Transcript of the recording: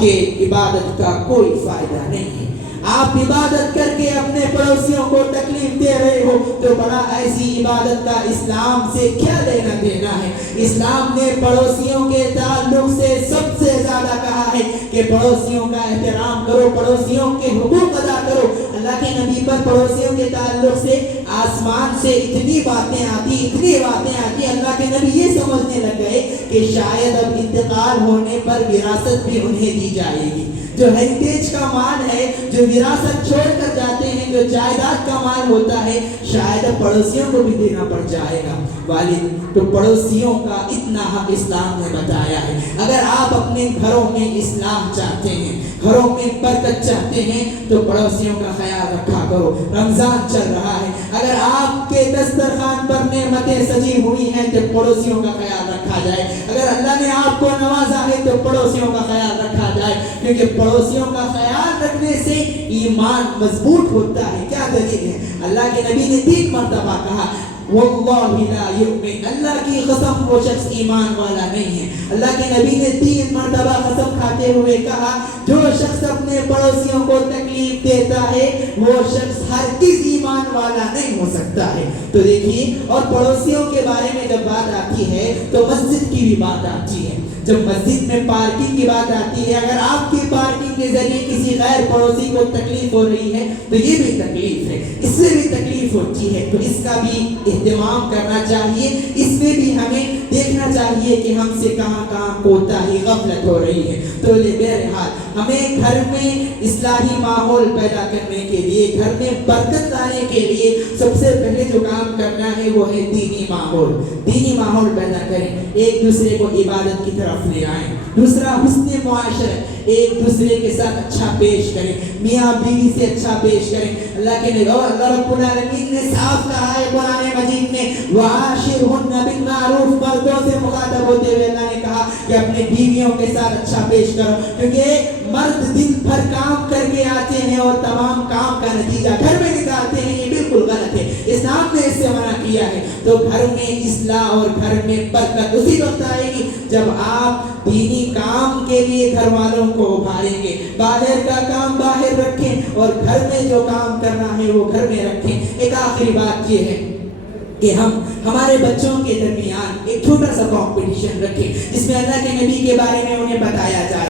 کہ عبادت کا کوئی فائدہ نہیں ہے۔ آپ عبادت کر کے اپنے پڑوسیوں کو تکلیف دے رہے ہو تو بڑا ایسی عبادت کا اسلام سے کیا لینا دینا ہے؟ اسلام نے پڑوسیوں کے تعلق سے سب سے زیادہ کہا ہے کہ پڑوسیوں کا احترام کرو، پڑوسیوں کے حقوق ادا کرو۔ اللہ کے نبی پر پڑوسیوں کے تعلق سے آسمان سے اتنی باتیں آتی، اللہ کے نبی یہ سمجھنے لگ گئے کہ شاید اب انتقال ہونے پر وراثت بھی انہیں دی جائے گی۔ جو ہیریٹیج کا مال ہے، جو وراثت چھوڑ کر جاتے ہیں، جو جائیداد کا مال ہوتا ہے، شاید پڑوسیوں کو بھی دینا پڑ جائے گا۔ والد تو پڑوسیوں کا اتنا حق اسلام نے بتایا ہے۔ اگر آپ اپنے گھروں میں اصلاح چاہتے ہیں، گھروں میں برکت چاہتے ہیں تو پڑوسیوں کا خیال رکھا کرو۔ رمضان چل رہا ہے، اگر آپ کے دسترخوان پر نعمتیں سجی ہوئی ہیں تو پڑوسیوں کا خیال رکھا جائے۔ اگر اللہ نے آپ کو نوازا ہے تو پڑوسیوں کا خیال رکھا جائے، کیونکہ پڑوسیوں کا خیال رکھنے سے ایمان مضبوط ہوتا ہے۔ کیا دلیل ہے؟ اللہ کے نبی نے 3 مرتبہ کہا واللہ لا یؤمن، اللہ کی قسم وہ شخص ایمان والا نہیں ہے۔ اللہ کے نبی نے 3 مرتبہ قسم کھاتے ہوئے کہا جو شخص اپنے پڑوسیوں کو تکلیف دیتا ہے وہ شخص ہرگز ایمان والا نہیں ہو سکتا ہے۔ تو دیکھیے، اور پڑوسیوں کے بارے میں جب بات آتی ہے تو مسجد کی بھی بات آتی ہے۔ جب مسجد میں پارکنگ کی بات آتی ہے، اگر آپ کی پارکنگ کے ذریعے کسی غیر پڑوسی کو تکلیف ہو رہی ہے تو یہ بھی تکلیف ہے، اس سے بھی تکلیف ہوتی ہے، تو اس کا بھی اہتمام کرنا چاہیے۔ اس میں بھی ہمیں دیکھنا چاہیے کہ ہم سے کہاں کوتاہی غفلت ہو رہی ہے۔ تو بہرحال ہمیں گھر میں اصلاحی ماحول پیدا کرنے کے لیے، گھر میں برکت لانے کے لیے سب سے پہلے جو کام کرنا ہے وہ ہے دینی ماحول پیدا کریں، ایک دوسرے کو عبادت کی طرف لے آئیں۔ دوسرا، حسن معاشرت، ایک دوسرے کے ساتھ اچھا پیش کریں، میاں بیوی سے اچھا پیش کریں۔ اللہ کے نبی اور اللہ رب العالمین نے صاف کہا ہے قرآن مجید میں وَعَاشِرْهُنَّ بِالْمَعْرُوفِ، مردوں سے مخاطب ہوتے ہوئے اللہ نے کہا کہ اپنے بیویوں کے ساتھ اچھا پیش کرو، کیونکہ مرد دن بھر کام کر کے آتے ہیں اور تمام کام کا نتیجہ گھر میں نکالتے ہیں، یہ بالکل غلط ہے۔ اسلام نے اس سے منع کیا ہے۔ تو گھر میں اصلاح اور گھر میں برکت اسی وقت آئے گی جب آپ دینی کام کے لیے گھر والوں کو ابھاریں گے۔ باہر کا کام باہر رکھیں اور گھر میں جو کام کرنا ہے وہ گھر میں رکھیں۔ ایک آخری بات یہ ہے کہ ہم ہمارے بچوں کے درمیان ایک چھوٹا سا کمپٹیشن رکھیں جس میں اللہ کے نبی کے بارے میں انہیں بتایا جائے۔